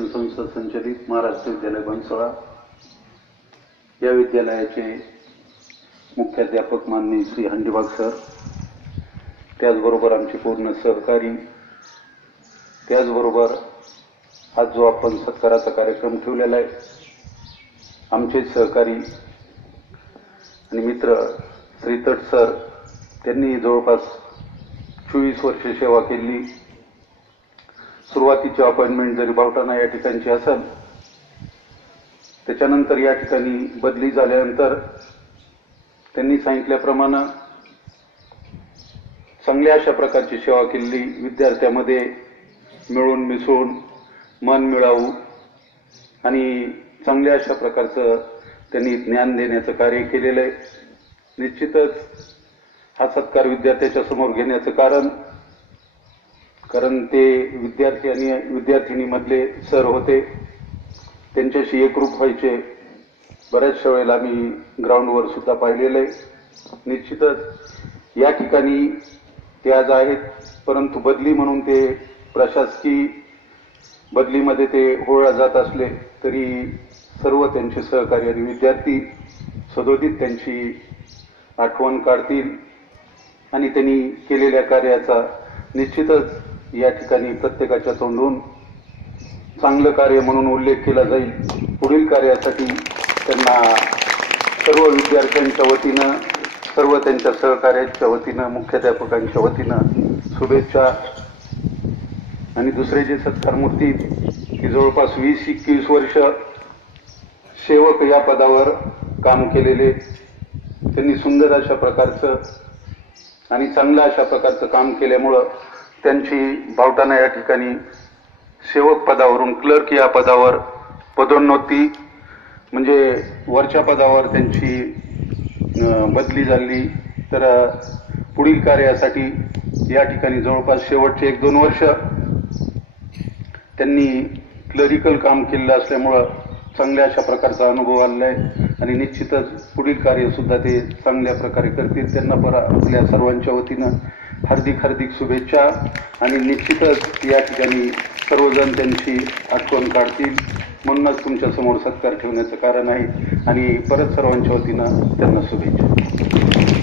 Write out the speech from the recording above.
शिक्षण संस्था संचलित महाराष्ट्र विद्यालय बनसोडा या विद्यालयाचे मुख्याध्यापक माननीय श्री हंडीबाग सर, त्याचबरोबर आमचे पूर्ण सहकारी, त्याचबरोबर आज जो आपण सत्काराचा कार्यक्रम ठेवलेला आहे आमचे सहकारी आणि मित्र श्री तट सर, त्यांनी जवळपास 24 वर्ष सेवा केली। सुरुवातीची अपॉइंटमेंट जरी बावटाणा या ठिकाणची असेल, त्याच्यानंतर या ठिकाणी बदली झाल्यानंतर त्यांनी सांगितल्याप्रमाणे चांगल्या अशा प्रकारची सेवा केली। विद्यार्थ्यांमध्ये मिळून मिसळून मन मिळावू आणि चांगल्या अशा प्रकारचं त्यांनी ज्ञान देण्याचं कार्य केलेलं आहे। निश्चितच हा सत्कार विद्यार्थ्याच्या समोर घेण्याचं कारण ते विद्यार्थी आणि विद्यार्थिनीमधले सर होते, त्यांच्याशी एकरूप व्हायचे। बऱ्याचशा वेळेला आम्ही ग्राउंडवर सुद्धा पाहिलेलं आहे। निश्चितच या ठिकाणी ते आज आहेत, परंतु बदली म्हणून ते प्रशासकीय बदलीमध्ये ते होळा जात असले तरी सर्व त्यांचे सहकारी आणि विद्यार्थी सदोदित त्यांची आठवण काढतील आणि त्यांनी केलेल्या कार्याचा निश्चितच या ठिकाणी प्रत्येकाच्या तोंडून चांगलं कार्य म्हणून उल्लेख केला जाईल। पुढील कार्यासाठी त्यांना सर्व विद्यार्थ्यांच्या वतीनं, सर्व त्यांच्या सहकार्यांच्या वतीनं, मुख्याध्यापकांच्या वतीनं शुभेच्छा। आणि दुसरे जे सत्कारमूर्ती की जवळपास 20-21 वर्ष सेवक या पदावर काम केलेले, त्यांनी सुंदर अशा प्रकारचं आणि चांगल्या अशा प्रकारचं काम केल्यामुळं त्यांची बावटाणा या ठिकाणी सेवक पदावरून क्लर्क या पदावर पदोन्नती म्हणजे वरच्या पदावर त्यांची बदली झाली। तर पुढील कार्यासाठी या ठिकाणी जवळपास शेवटचे 1-2 वर्ष त्यांनी क्लरिकल काम केलेलं असल्यामुळं चांगल्या अशा प्रकारचा अनुभव आलेला आहे आणि निश्चितच पुढील कार्य सुद्धा ते चांगल्या प्रकारे करतील। त्यांना आपल्या सर्वांच्या वतीनं हार्दिक शुभेच्छा आणि निश्चितच या ठिकाणी सर्वजण त्यांची आठवण काढतील, म्हणूनच तुमच्या समोर सत्कार ठेवण्याचं कारण आहे आणि परत सर्वांच्या वतीनं त्यांना शुभेच्छा।